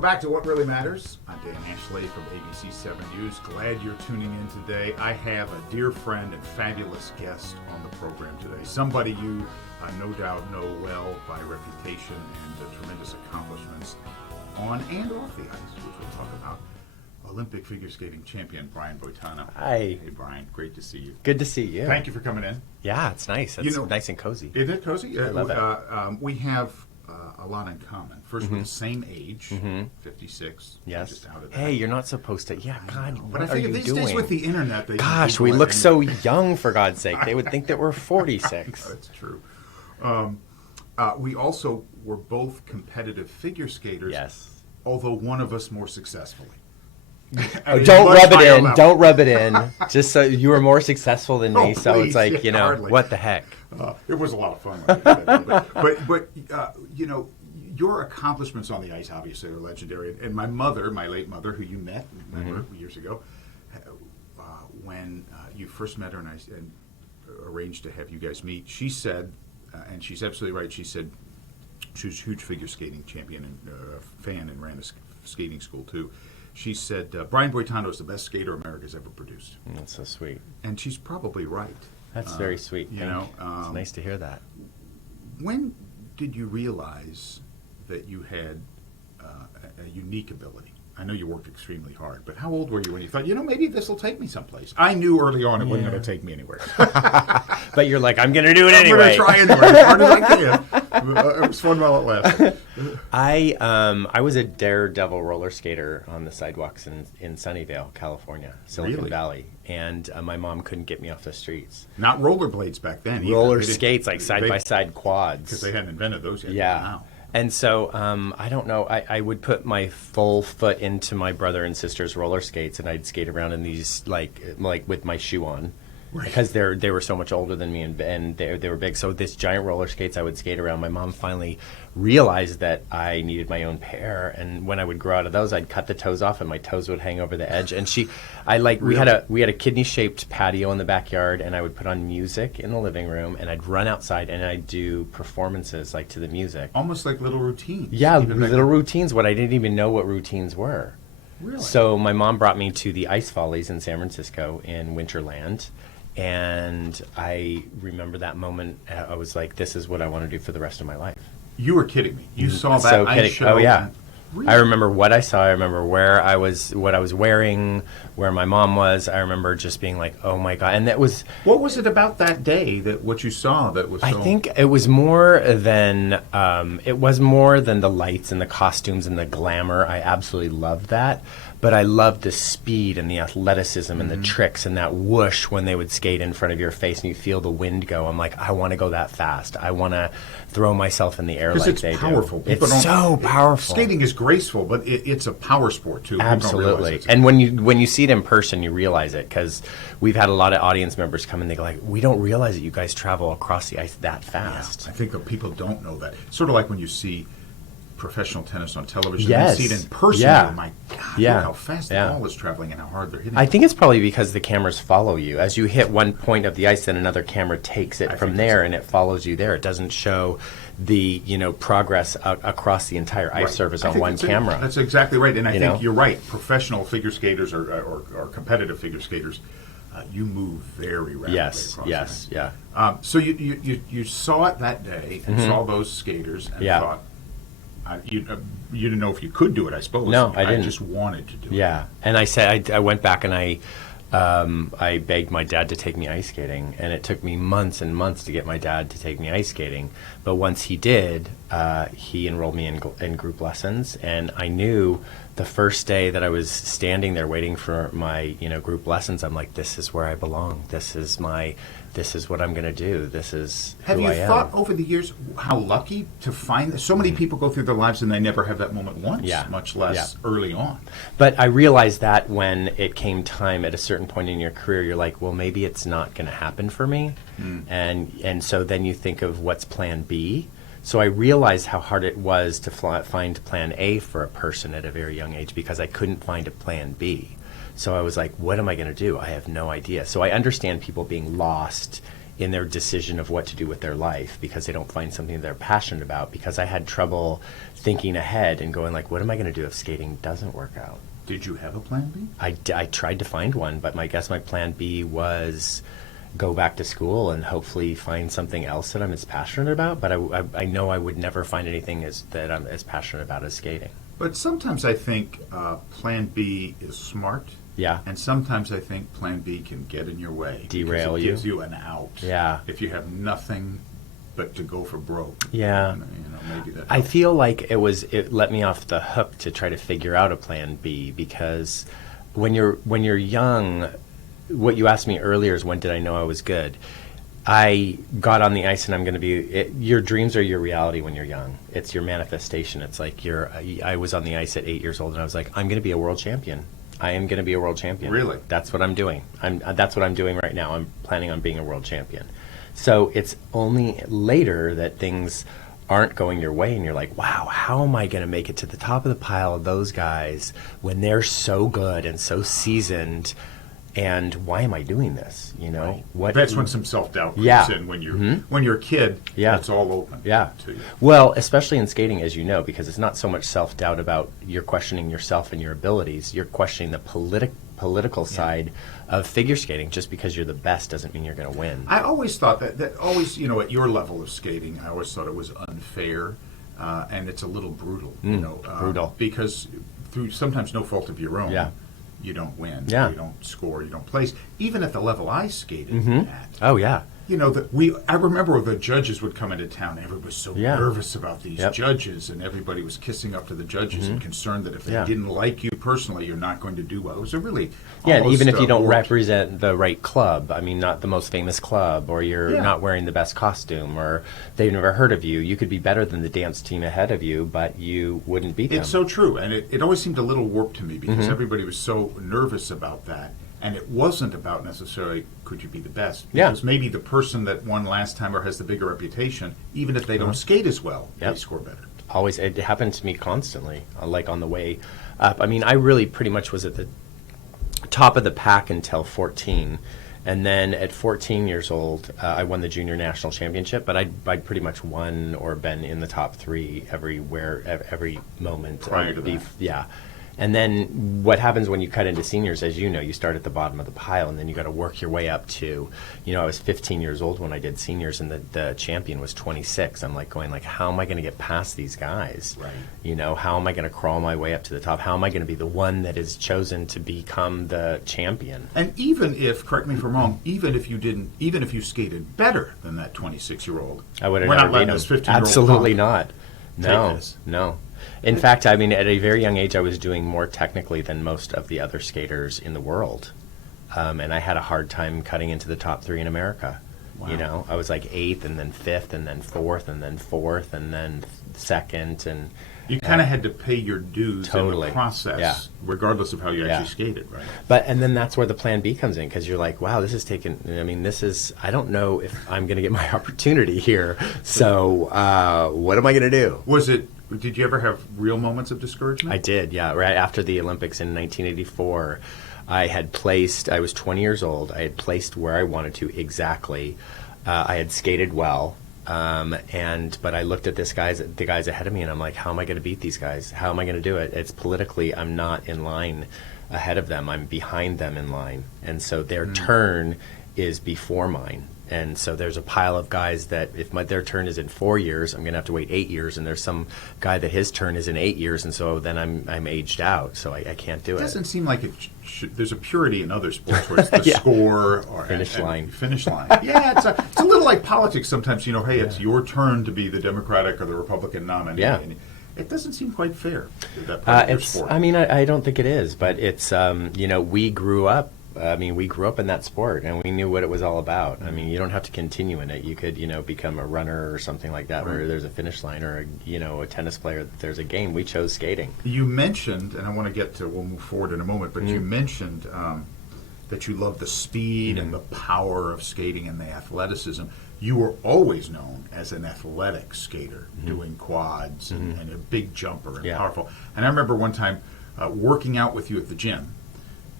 Welcome back to What Really Matters. I'm Dan Ashley from ABC7 News. Glad you're tuning in today. I have a dear friend and fabulous guest on the program today. Somebody you no doubt know well by reputation and the tremendous accomplishments on and off the ice, which we'll talk about. Olympic figure skating champion Brian Boitano. Hi. Hey Brian, great to see you. Good to see you. Thank you for coming in. Yeah, it's nice. It's nice and cozy. Is it cozy? I love it. We have a lot in common. First, we're the same age, 56. Yes. Just out of that. Hey, you're not supposed to. Yeah, God, But I what are think you these doing? days with the internet, Gosh, we look so young, for God's sake. They would think that we're 46. That's true. We also were both competitive figure skaters. Yes. Although one of us more successfully. Oh, don't rub it in. Don't rub it in. Just so you were more successful than me, so please, it's like, you know, hardly. what the heck? It was a lot of fun. When I did that, but you know, your accomplishments on the ice obviously are legendary. And my mother, my late mother, who you met years ago, when you first met her and arranged to have you guys meet, she said, and she's absolutely right. She said she was a huge figure skating champion and fan, and ran a skating school too. She said, Brian Boitano is the best skater America's ever produced. That's so sweet. And she's probably right. That's very sweet. You know, it's nice to hear that. When did you realize that you had a unique ability? I know you worked extremely hard, but how old were you when you thought, you know, maybe this will take me someplace? I knew early on it wasn't going to take me anywhere. But you're like, I'm going to do it anyway. I'm going to try anyway, as hard as I can. It was fun while it lasted. I was a daredevil roller skater on the sidewalks in Sunnyvale, California, Silicon Valley, and my mom couldn't get me off the streets. Not rollerblades back then. Roller skates, like side-by-side quads. Because they hadn't invented those yet. Yeah. Wow. And so, I don't know, I would put my full foot into my brother and sister's roller skates, and I'd skate around in these, like with my shoe on. Right. Because they were so much older than me, and they were big. So this giant roller skates, I would skate around. My mom finally realized that I needed my own pair, and when I would grow out of those, I'd cut the toes off, and my toes would hang over the edge. And we had a kidney-shaped patio in the backyard, and I would put on music in the living room, and I'd run outside, and I'd do performances like to the music. Almost like little routines. Yeah, little routines. What I didn't even know what routines were. Really? So my mom brought me to the Ice Follies in San Francisco in Winterland. And I remember that moment. I was like, "This is what I want to do for the rest of my life." You were kidding me. You saw that so ice show. Oh yeah. Really? I remember what I saw. I remember where I was, what I was wearing, where my mom was. I remember just being like, "Oh my God!" And that was. What was it about that day that what you saw that was? So... I think it was more than the lights and the costumes and the glamour. I absolutely loved that. But I loved the speed and the athleticism and the tricks and that whoosh when they would skate in front of your face and you feel the wind go. I'm like, I want to go that fast. I want to throw myself in the air like they do. It's powerful. It's so powerful. Skating is graceful, but it's a power sport too. Absolutely. And when you see it in person, you realize it, because we've had a lot of audience members come and they go like, we don't realize that you guys travel across the ice that fast. Yeah, I think that people don't know that. Sort of like when you see professional tennis on television, yes. and see it in person. Yeah. Oh my God, look how fast the ball is traveling and how hard they're hitting. I think it's probably because the cameras follow you. As you hit one point of the ice, then another camera takes it from there, and it follows you there. It doesn't show the progress across the entire ice surface on one camera. That's exactly right, and I think you're right. Professional figure skaters or competitive figure skaters, you move very rapidly. Yes. So you saw it that day and saw those skaters and thought. You didn't know if you could do it, I suppose. No, I didn't. I just wanted to do it. Yeah, and I said I went back and I begged my dad to take me ice skating, and it took me months and months to get my dad to take me ice skating. But once he did, he enrolled me in group lessons, and I knew the first day that I was standing there waiting for my group lessons, I'm like, this is where I belong. This is what I'm going to do. This is who I am. Have you thought over the years how lucky to find so many people go through their lives and they never have that moment once, much less early on? But I realized that when it came time at a certain point in your career, you're like, well, maybe it's not going to happen for me. And so then you think of what's plan B. So I realized how hard it was to find plan A for a person at a very young age, because I couldn't find a plan B. So I was like, what am I going to do? I have no idea. So I understand people being lost in their decision of what to do with their life because they don't find something they're passionate about, because I had trouble thinking ahead and going like, what am I going to do if skating doesn't work out? Did you have a plan B? I tried to find one, but I guess my plan B was go back to school and hopefully find something else that I'm as passionate about. But I know I would never find anything that I'm as passionate about as skating. But sometimes I think plan B is smart. Yeah. And sometimes I think plan B can get in your way. Derail because it you. gives you an out. Yeah. If you have nothing but to go for broke. Yeah. Maybe that I helps. feel like it let me off the hook to try to figure out a plan B, because when you're young, what you asked me earlier is when did I know I was good? I got on the ice and I'm going to be. Your dreams are your reality when you're young. It's your manifestation. It's like I was on the ice at 8 years old and I was like, I'm going to be a world champion. I am going to be a world champion. Really? That's what I'm doing. That's what I'm doing right now. I'm planning on being a world champion. So it's only later that things aren't going your way and you're like, wow, how am I going to make it to the top of the pile of those guys when they're so good and so seasoned? And why am I doing this? Right. That's when some self-doubt comes Yeah. in. When you're a kid, Yeah. it's all open Yeah. to you. Well, especially in skating, as you know, because it's not so much self-doubt about you're questioning yourself and your abilities. You're questioning the political side of figure skating. Just because you're the best doesn't mean you're going to win. I always thought that always, at your level of skating, I always thought it was unfair, and it's a little brutal, brutal. because through sometimes no fault of your own, Yeah. you don't win, Yeah. you don't score, you don't place. Even at the level I skated at, Oh, yeah. I remember the judges would come into town. Everybody was so Yeah. nervous about these Yep. judges, and everybody was kissing up to the judges and concerned that if they Yeah. didn't like you personally, you're not going to do well. It was a really Yeah, and even if you don't war. represent the right club, I mean, not the most famous club, or you're Yeah. not wearing the best costume, or they've never heard of you, you could be better than the dance team ahead of you, but you wouldn't beat them. It's so true, and it always seemed a little warped to me because everybody was so nervous about that, and it wasn't about necessarily could you be the best. Yeah. Because maybe the person that won last time or has the bigger reputation, even if they don't skate as well, Yep. they score better. Always, it happened to me constantly, like on the way up. I mean, I really pretty much was at the top of the pack until 14. And then at 14 years old, I won the junior national championship, but I'd pretty much won or been in the top three everywhere, every moment. Prior to that. Yeah. And then what happens when you cut into seniors, as you know, you start at the bottom of the pile, and then you got to work your way up to, I was 15 years old when I did seniors, and the champion was 26. I'm like going like, how am I going to get past these guys? Right. How am I going to crawl my way up to the top? How am I going to be the one that is chosen to become the champion? And even if, correct me if I'm wrong, even if you skated better than that 26-year-old, I would have we're never not letting beat this him. 15-year-old Absolutely punk not. take No, this. no. In fact, I mean, at a very young age, I was doing more technically than most of the other skaters in the world. And I had a hard time cutting into the top three in America. Wow. I was like 8th, and then 5th, and then 4th, and then 4th, and then 2nd, and You kind of had to pay your dues in Totally. the process, Yeah. regardless of how you Yeah. actually skated, right? and then that's where the plan B comes in, because you're like, wow, this is taken. I mean, I don't know if I'm going to get my opportunity here. So what am I going to do? Did you ever have real moments of discouragement? I did, yeah. Right after the Olympics in 1984, I was 20 years old. I had placed where I wanted to exactly. I had skated well. But I looked at the guys ahead of me, and I'm like, how am I going to beat these guys? How am I going to do it? It's politically, I'm not in line ahead of them. I'm behind them in line. And so their turn is before mine. And so there's a pile of guys that if their turn is in 4 years, I'm going to have to wait 8 years. And there's some guy that his turn is in 8 years. And so then I'm aged out. So I can't do It it. doesn't seem like it should. There's a purity in other sports where it's the Yeah. score or Finish line. Finish line. Yeah, it's a little like politics sometimes. Hey, it's your turn to be the Democratic or the Republican nominee. Yeah. And it doesn't seem quite fair. That part of your sport. I mean, I don't think it is, but it's, we grew up. We grew up in that sport, and we knew what it was all about. I mean, you don't have to continue in it. You could, become a runner or something like that, where Right. there's a finish line, or a tennis player. There's a game. We chose skating. You mentioned, and I want to we'll move forward in a moment, but you mentioned that you love the speed and the power of skating and the athleticism. You were always known as an athletic skater, doing quads and a big jumper and Yeah. powerful. And I remember one time working out with you at the gym,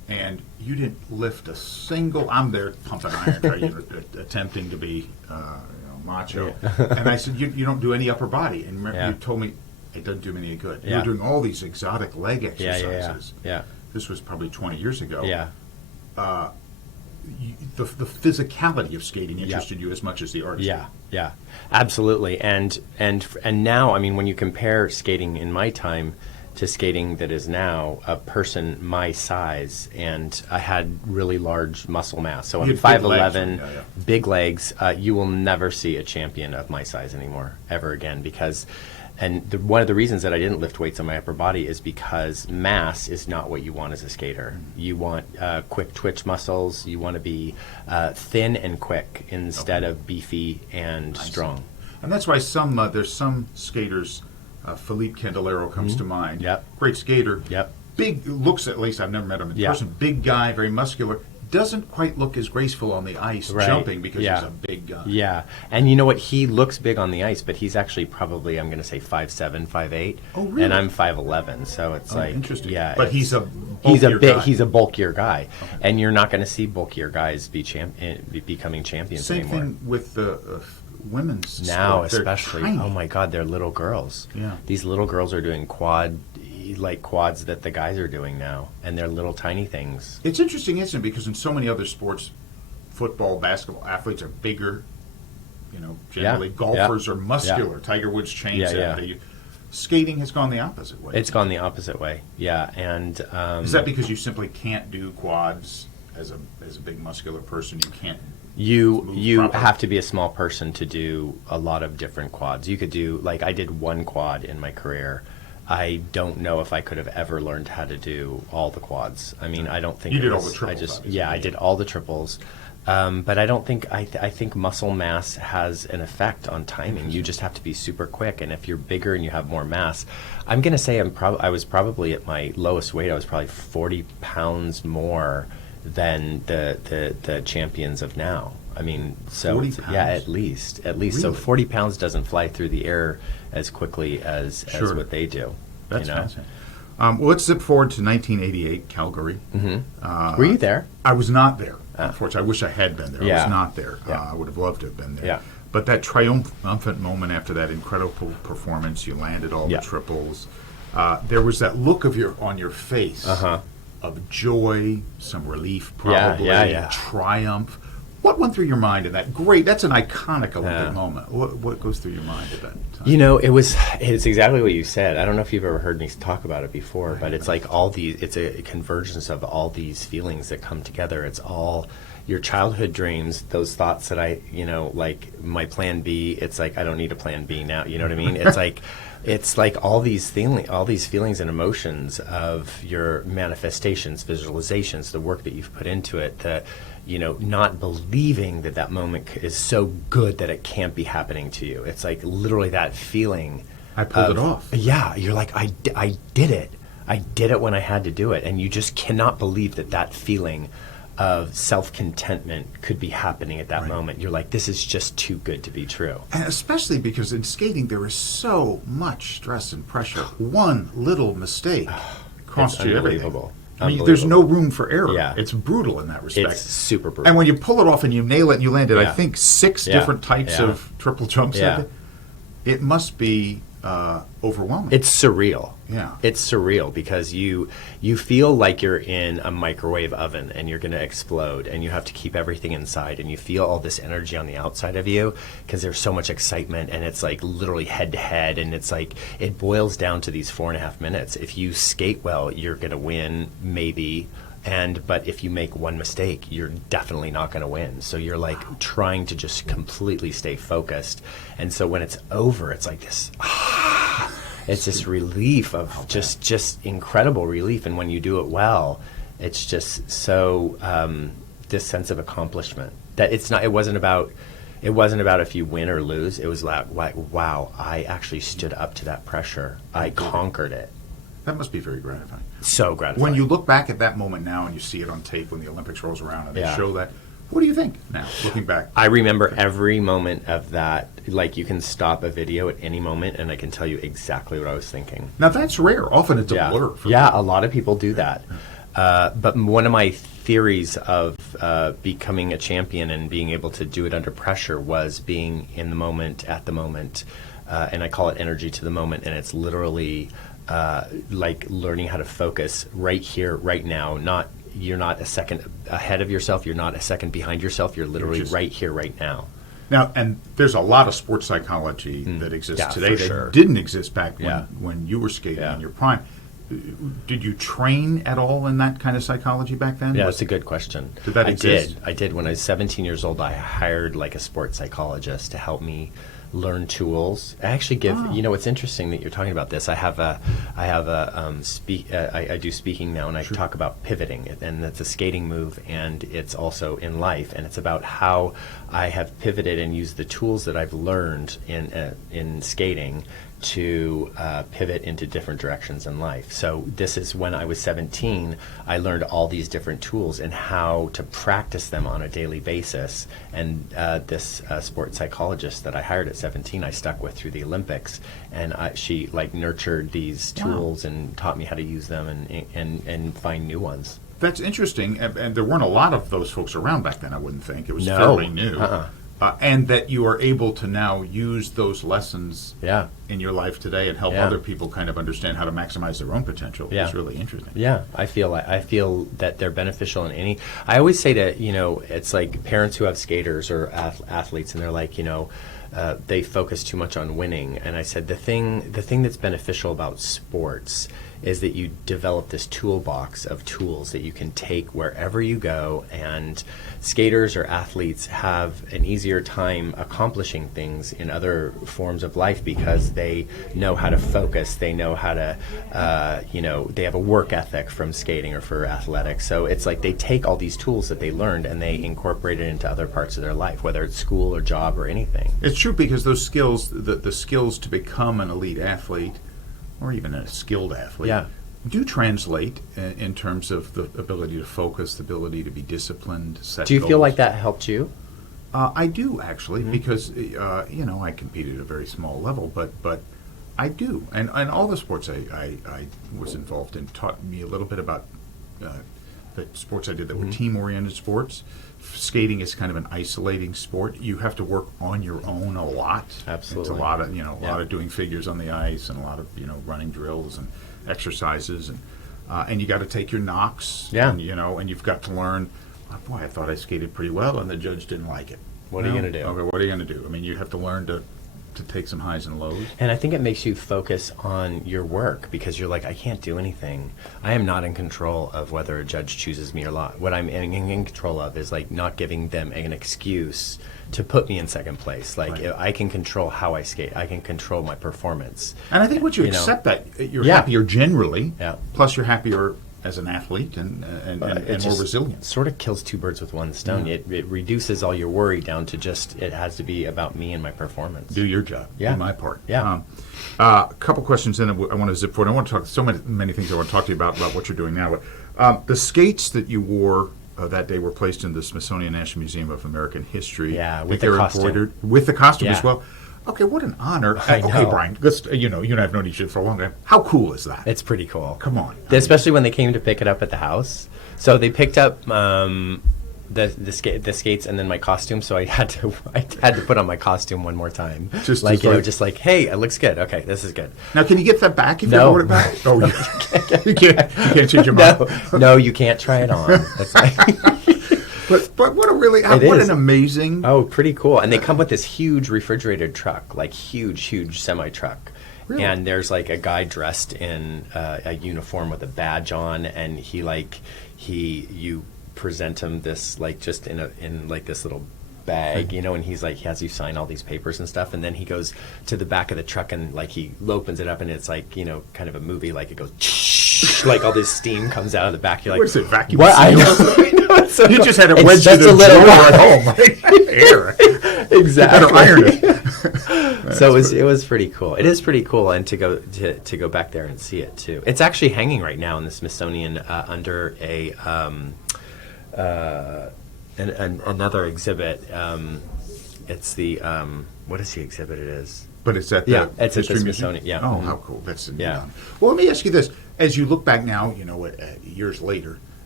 and you didn't lift a single. I'm there pumping iron, attempting to be macho. And I said, you don't do any upper body. And remember, you told me it doesn't do me any good. You were doing all these exotic leg exercises. Yeah. This was probably 20 years ago. Yeah. The physicality of skating interested you as much as the artistry. Yeah, absolutely. And now, I mean, when you compare skating in my time to skating that is now, a person my size, and I had really large muscle mass. So I'm 5'11", big legs. You will never see a champion of my size anymore, ever again, because. And one of the reasons that I didn't lift weights on my upper body is because mass is not what you want as a skater. You want quick twitch muscles. You want to be thin and quick instead of beefy and strong. And that's why there's some skaters, Philippe Candelero comes to mind. Yep. Great skater. Yep. Big, looks, at least I've never met him in person, big guy, very muscular. Doesn't quite look as graceful on the ice jumping because he's a big guy. Yeah, and you know what? He looks big on the ice, but he's actually probably, I'm going to say 5'7", 5'8". Oh, really? And I'm 5'11", so it's like interesting. Yeah, but he's a bulkier guy, and you're not going to see bulkier guys becoming champions Same anymore. Same thing with the women's now, sport. especially. Tiny. Oh my God, they're little girls. Yeah, these little girls are doing quads that the guys are doing now, and they're little tiny things. It's interesting, isn't it? Because in so many other sports, football, basketball, athletes are bigger. Generally, golfers are muscular. Tiger Woods changed that. Skating has gone the opposite way. It's gone the opposite way. Yeah, and is that because you simply can't do quads as a big muscular person? You can't. You have to be a small person to do a lot of different quads. You could do, like, I did one quad in my career. I don't know if I could have ever learned how to do all the quads. I mean, I don't think you did all the triples. I did all the triples, but I don't think I think muscle mass has an effect on timing. You just have to be super quick, and if you're bigger and you have more mass, I'm gonna say I was probably at my lowest weight. I was probably 40 pounds more than the champions of now. I mean, so 40 pounds? Yeah, at least. Really? So 40 pounds doesn't fly through the air as quickly as what they do. That's fascinating. Well, let's zip forward to 1988, Calgary. Mm-hmm. Were you there? I was not there. Unfortunately, I wish I had been there. Yeah. I was not there. Yeah. I would have loved to have been there. Yeah. But that triumphant moment after that incredible performance, you landed all the triples. There was that look on your face of joy, some relief, probably triumph. What went through your mind in that? That's an iconic Olympic moment. What goes through your mind at that time? It's exactly what you said. I don't know if you've ever heard me talk about it before, but it's like it's a convergence of all these feelings that come together. It's all your childhood dreams, those thoughts that like my plan B. It's like, I don't need a plan B now. You know what I mean? It's like all these feelings and emotions of your manifestations, visualizations, the work that you've put into it, not believing that moment is so good that it can't be happening to you. It's like literally that feeling. I pulled it off. Yeah, you're like, I did it. I did it when I had to do it. And you just cannot believe that feeling of self-contentment could be happening at that moment. You're like, this is just too good to be true. And especially because in skating there is so much stress and pressure. One little mistake costs you everything. I mean, there's no room for error. Yeah. It's brutal in that respect. It's super brutal. And when you pull it off and you nail it and you landed, I think 6 different types of triple jumps. Yeah. It must be overwhelming. It's surreal. Yeah. It's surreal because you feel like you're in a microwave oven and you're going to explode, and you have to keep everything inside, and you feel all this energy on the outside of you because there's so much excitement, and it's like literally head to head, and it's like it boils down to these 4.5 minutes. If you skate well, you're going to win, maybe. But if you make one mistake, you're definitely not going to win. So you're like trying to just completely stay focused. And so when it's over, it's like this, it's this relief of just incredible relief. And when you do it well, it's just so this sense of accomplishment that it wasn't about if you win or lose. It was like, wow, I actually stood up to that pressure. I conquered it. That must be very gratifying. So gratifying. When you look back at that moment now and you see it on tape when the Olympics rolls around and they show that, what do you think now, looking back? I remember every moment of that. Like, you can stop a video at any moment and I can tell you exactly what I was thinking. Now, that's rare. Often it's a blur. A lot of people do that. But one of my theories of becoming a champion and being able to do it under pressure was being in the moment, at the moment, and I call it energy to the moment, and it's literally like learning how to focus right here, right now. You're not a second ahead of yourself, you're not a second behind yourself, you're literally right here, right now. Now, and there's a lot of sports psychology that exists today for sure. that didn't exist back Yeah. when you were skating Yeah. in your prime. Did you train at all in that kind of psychology back then? Yeah, that's a good question. Did that exist? I did. When I was 17 years old, I hired like a sports psychologist to help me learn tools. I actually give, you know, it's interesting that you're talking about this. I do speaking now, and I talk about pivoting, and that's a skating move, and it's also in life, and it's about how I have pivoted and used the tools that I've learned in skating to pivot into different directions in life. So this is when I was 17, I learned all these different tools and how to practice them on a daily basis. And this sports psychologist that I hired at 17, I stuck with through the Olympics, and she like nurtured these tools and taught me how to use them and find new ones. That's interesting, and there weren't a lot of those folks around back then, I wouldn't think. It was No. fairly new. And that you are able to now use those lessons in your life today and help other people kind of understand how to maximize their own potential is really interesting. Yeah, I feel that they're beneficial in any. I always say to, you know, it's like parents who have skaters or athletes, and they're like, you know, they focus too much on winning. And I said the thing that's beneficial about sports is that you develop this toolbox of tools that you can take wherever you go, and skaters or athletes have an easier time accomplishing things in other forms of life because they know how to focus, they know how to, you know, they have a work ethic from skating or for athletics. So it's like they take all these tools that they learned and they incorporate it into other parts of their life, whether it's school or job or anything. It's true, because those skills, the skills to become an elite athlete, or even a skilled athlete, do translate in terms of the ability to focus, the ability to be disciplined, set Do you goals. feel like that helped you? I do, actually, because, you know, I competed at a very small level, but I do. And all the sports I was involved in taught me a little bit about the sports I did that were team-oriented sports. Skating is kind of an isolating sport. You have to work on your own a lot. Absolutely. It's a lot of, a lot of doing figures on the ice, and a lot of, running drills and exercises, and you got to take your knocks. Yeah. And, and you've got to learn. Oh, boy, I thought I skated pretty well, and the judge didn't like it. What are you going to do? Okay, what are you going to do? I mean, you have to learn to take some highs and lows. And I think it makes you focus on your work, because you're like, I can't do anything. I am not in control of whether a judge chooses me or not. What I'm in control of is like not giving them an excuse to put me in second place. Like I can control how I skate. I can control my performance. And I think once you accept that, you're happier generally. Yeah. Plus, you're happier as an athlete and more resilient. Sort of kills two birds with one stone. Yeah. It reduces all your worry down to just, it has to be about me and my performance. Do your job. Yeah. Do my part. Yeah. A couple questions in. I want to zip forward. I want to talk so many things I want to talk to you about what you're doing now. But the skates that you wore that day were placed in the Smithsonian National Museum of American History. Yeah, I with think the they're costume. embroidered with the costume Yeah. as well. Okay, what an honor. I know. Okay, Brian, let's, you and I have known each other for a long time. How cool is that? It's pretty cool. Come on. Especially when they came to pick it up at the house. So they picked up the skates and then my costume. So I had to put on my costume one more time. Just like hey, it looks good. Okay, this is good. Now, can you get that back if No. you order it back? Oh, you can't change your mind. No, you can't try it on. That's But what a really an amazing. Oh, pretty cool. And they come with this huge refrigerated truck, like huge semi truck. Really? And there's like a guy dressed in a uniform with a badge on, and you present him this like just in like this little bag, and he's like, he has you sign all these papers and stuff, and then he goes to the back of the truck and like he opens it up, and it's like kind of a movie, like it goes like all this steam comes out of the back. You're like, What is it, vacuum what? I seal? know. It's so You cool. just had to It's wedge just it in a little drawer at home. Right? Air. Exactly. You better iron it. So it was pretty cool. It is pretty cool, and to go back there and see it too. It's actually hanging right now in the Smithsonian under another exhibit. It's the what is the exhibit? It is. But it's at Yeah, the it's at the History Museum? Smithsonian, yeah. Oh, Mhm. how cool. That's Yeah. Well, let me ask you this. As you look back now, years later,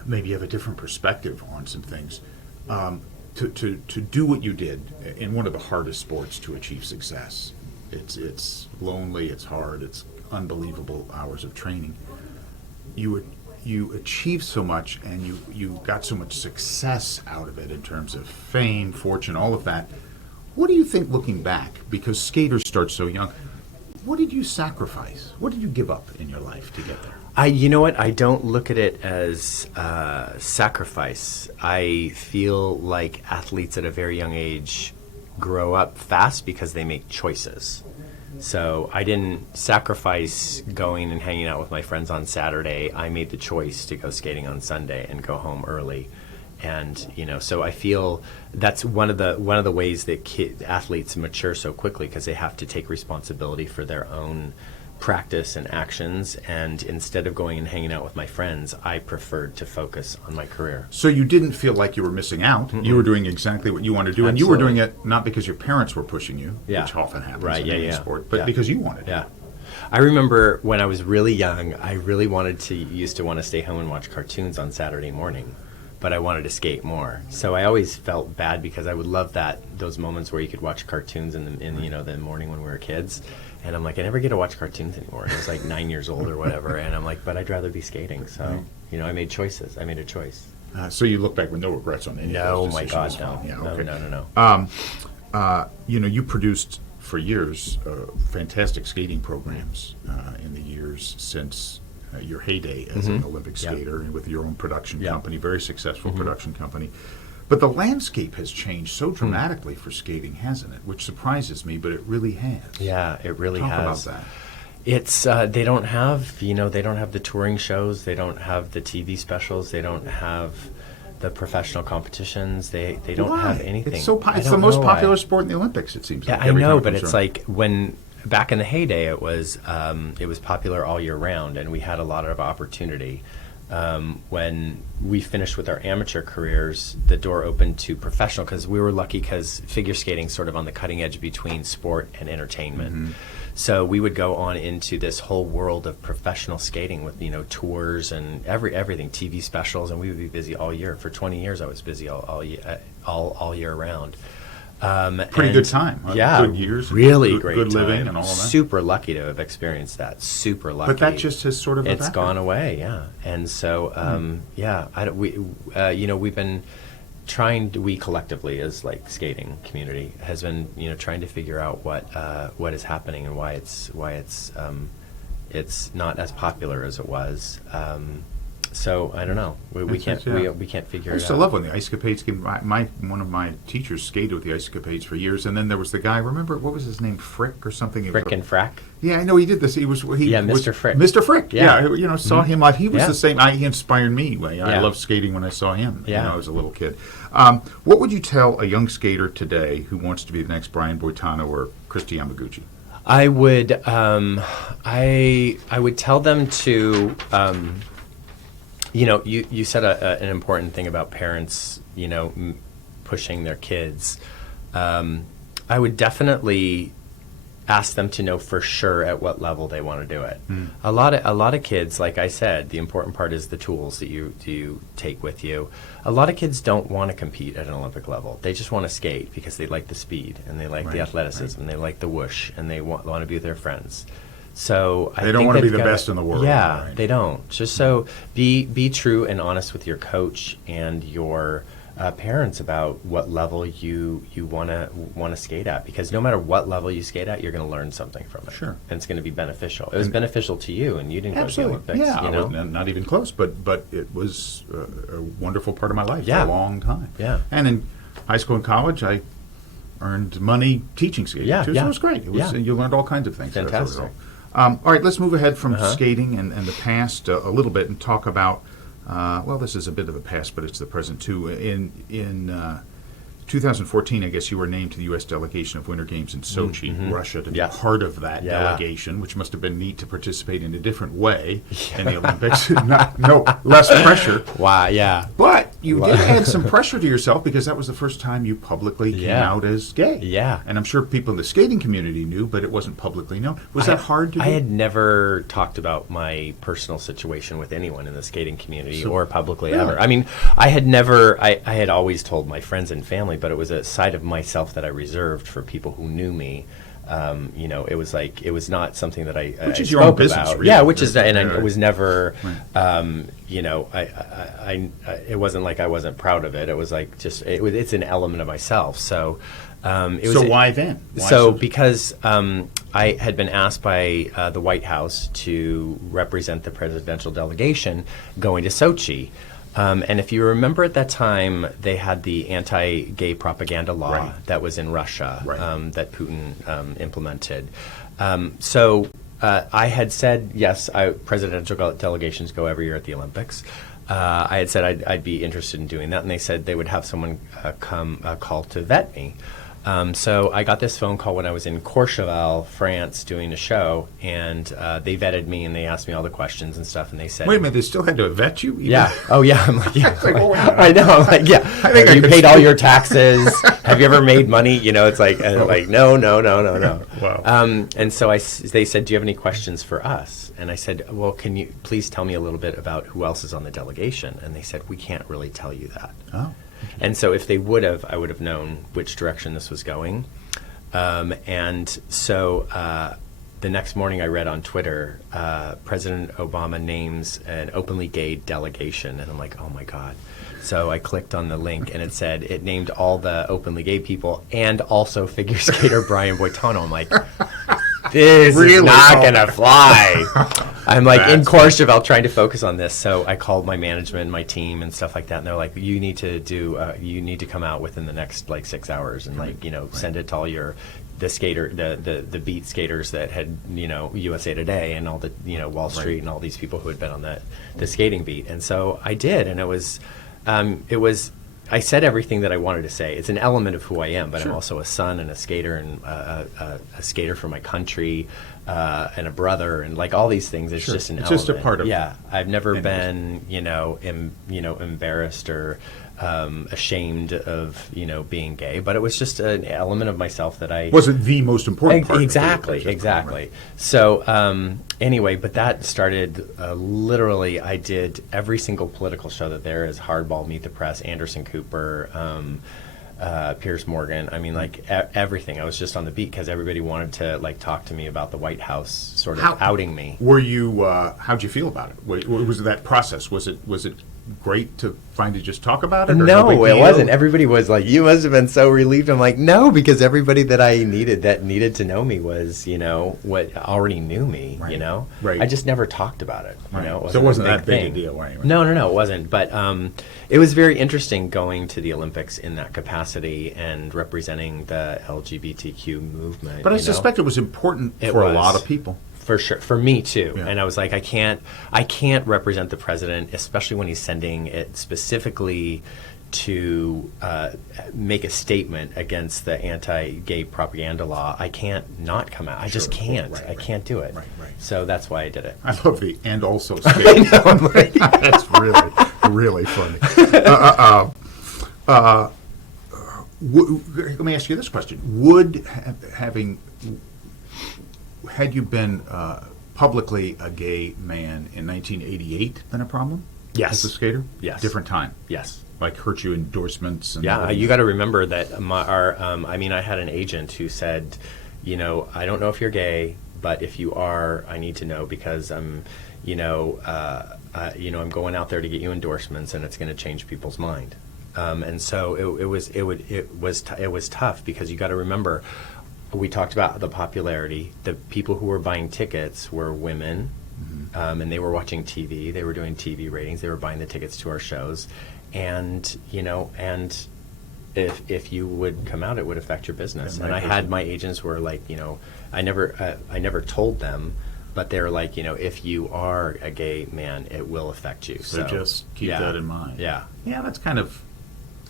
maybe you have a different perspective on some things. To do what you did in one of the hardest sports to achieve success. It's lonely, it's hard, it's unbelievable hours of training. You achieved so much, and you got so much success out of it in terms of fame, fortune, all of that. What do you think looking back? Because skaters start so young. What did you sacrifice? What did you give up in your life to get there? You know what? I don't look at it as sacrifice. I feel like athletes at a very young age grow up fast because they make choices. So I didn't sacrifice going and hanging out with my friends on Saturday. I made the choice to go skating on Sunday and go home early. And so I feel that's one of the ways that athletes mature so quickly, because they have to take responsibility for their own practice and actions. And instead of going and hanging out with my friends, I preferred to focus on my career. So you didn't feel like you were missing out. Mm-mm. You were doing exactly what you wanted to do. Absolutely. And you were doing it not because your parents were pushing you, which often happens in any sport, but because you wanted it. I remember when I was really young, I really used to want to stay home and watch cartoons on Saturday morning, but I wanted to skate more. So I always felt bad, because I would love those moments where you could watch cartoons in the morning when we were kids. And I'm like, I never get to watch cartoons anymore. I was like 9 years old or whatever, and I'm like, but I'd rather be skating. So, I made choices. I made a choice. So you look back with no regrets on any of those decisions? No, my God, no. Yeah, okay. No. You produced for years fantastic skating programs in the years since your heyday as an Olympic skater, and with your own production company, very successful production company. But the landscape has changed so dramatically for skating, hasn't it? Which surprises me, but it really has. Yeah, it really has. Talk about that. It's they don't have the touring shows, they don't have the TV specials, they don't have the professional competitions. They don't have anything. It's the most popular sport in the Olympics, it seems. Yeah, like I know, but it's like when back in the heyday, it was popular all year round, and we had a lot of opportunity. When we finished with our amateur careers, the door opened to professional, because we were lucky, because figure skating sort of on the cutting edge between sport and entertainment. Mm-hmm. So we would go on into this whole world of professional skating with tours and everything, TV specials, and we would be busy all year. For 20 years, I was busy all year round. Pretty good time. Yeah, good years. Really great good time. living and all that. Super lucky to have experienced that. Super lucky. But that just has sort of it's gone away. Yeah, and so we've been trying to, we collectively as like skating community has been trying to figure out what is happening and why it's not as popular as it was. So I don't know. We can't figure it out. I used to love when the Ice Capades came. One of my teachers skated with the Ice Capades for years, and then there was the guy. Remember what was his name? Frick or something. Frick and Frack. Yeah, I know he did this. Mr. Frick. Mr. Frick. Yeah, saw him live. He was the same. He inspired me. I loved skating when I saw him. Yeah. When I was a little kid. What would you tell a young skater today who wants to be the next Brian Boitano or Christy Yamaguchi? I would I would tell them to. You said an important thing about parents, pushing their kids. I would definitely ask them to know for sure at what level they want to do it. A lot of kids, like I said, the important part is the tools that you take with you. A lot of kids don't want to compete at an Olympic level. They just want to skate because they like the speed and they like the athleticism and they like the whoosh and they want to be with their friends. So they don't want to be the best in the world. Yeah, right? They don't. Just so be true and honest with your coach and your parents about what level you want to skate at, because no matter what level you skate at, you're going to learn something from it. Sure, and it's going to be beneficial. It was beneficial to you, and you didn't go to the Olympics. Yeah, I was not even close, but it was a wonderful part of my life for a long time. Yeah, and in high school and college, I earned money teaching skating too. So it was great. You learned all kinds of things. Fantastic. All right, let's move ahead from skating and the past a little bit and talk about, this is a bit of the past, but it's the present too. In 2014, I guess you were named to the U.S. delegation of Winter Games in Sochi, Russia, to be part of that delegation, which must have been neat to participate in a different way in the Olympics. No less pressure. Wow, yeah. But you did add some pressure to yourself because that was the first time you publicly came out as gay. Yeah. And I'm sure people in the skating community knew, but it wasn't publicly known. Was that hard to do? I had never talked about my personal situation with anyone in the skating community or publicly ever. I mean, I had always told my friends and family, but it was a side of myself that I reserved for people who knew me. You know, it was not something that I which is I your own spoke business, about. really. Yeah, which is, and I was never, Right. you know, it wasn't like I wasn't proud of it. It was like just it's an element of myself. So, it was. So why then? Because I had been asked by the White House to represent the presidential delegation going to Sochi. And if you remember at that time, they had the anti-gay propaganda law that was in Russia that Putin implemented. So I had said, yes, presidential delegations go every year at the Olympics. I had said I'd be interested in doing that, and they said they would have someone call to vet me. So I got this phone call when I was in Courchevel, France, doing a show, and they vetted me and they asked me all the questions and stuff, and they said, Wait a minute, they still had to vet you? Yeah. Oh, yeah. I'm like, yeah. like, oh, yeah. I know. I'm like, yeah. I think Have you I could paid all speak. your taxes? Have you ever made money? You know, it's like, like no. Wow. And so they said, do you have any questions for us? And I said, well, can you please tell me a little bit about who else is on the delegation? And they said, we can't really tell you that. Oh. And so if they would have, I would have known which direction this was going. And so the next morning I read on Twitter, President Obama names an openly gay delegation. And I'm like, oh, my God. So I clicked on the link, and it named all the openly gay people and also figure skater Brian Boitano. I'm like, this is not going to fly. I'm like in Courchevel trying to focus on this. So I called my management and my team and stuff like that. And they're like, you need to come out within the next like 6 hours and send it to all the beat skaters that had, USA Today and all the, Wall Street and all these people who had been on the skating beat. And so I did. And it was, I said everything that I wanted to say. It's an element of who I am, but I'm also a son and a skater and a skater for my country and a brother and like all these things. It's just an element. Just a part of I've never been, embarrassed or ashamed of, being gay, but it was just an element of myself that I wasn't the most important part. Exactly. Right. So anyway, but that started literally. I did every single political show that there is: Hardball, Meet the Press, Anderson Cooper, Piers Morgan. I mean, like everything. I was just on the beat because everybody wanted to like talk to me about the White House sort of outing me. Were you? How'd you feel about it? What was that process? Was it great to finally just talk about it? Or no, big it deal? wasn't. Everybody was like, "You must have been so relieved." I'm like, "No," because everybody that I needed to know me was, what already knew me. Right. I just never talked about it. So it wasn't a that big thing. a deal, anyway. No, it wasn't. But it was very interesting going to the Olympics in that capacity and representing the LGBTQ movement. But I suspect it was important It for was. a lot of people. For sure, for me too. Yeah. And I was like, I can't represent the president, especially when he's sending it specifically to make a statement against the anti-gay propaganda law. I can't not come out. I just can't. I can't do it. Right. So that's why I did it. I love the and also skating. That's really, really funny. Let me ask you this question: had you been publicly a gay man in 1988 been a problem? Yes. As a skater? Yes. Different time? Yes. Like hurt you endorsements? And Yeah, you got to remember that I had an agent who said, I don't know if you're gay, but if you are, I need to know because I'm going out there to get you endorsements, and it's going to change people's mind. And so it was tough because you got to remember. We talked about the popularity. The people who were buying tickets were women, and they were watching TV. They were doing TV ratings. They were buying the tickets to our shows, and if you would come out, it would affect your business. And I had my agents were like, I never told them, but they were like, if you are a gay man, it will affect you. So just keep that in mind. Yeah. Yeah, that's kind of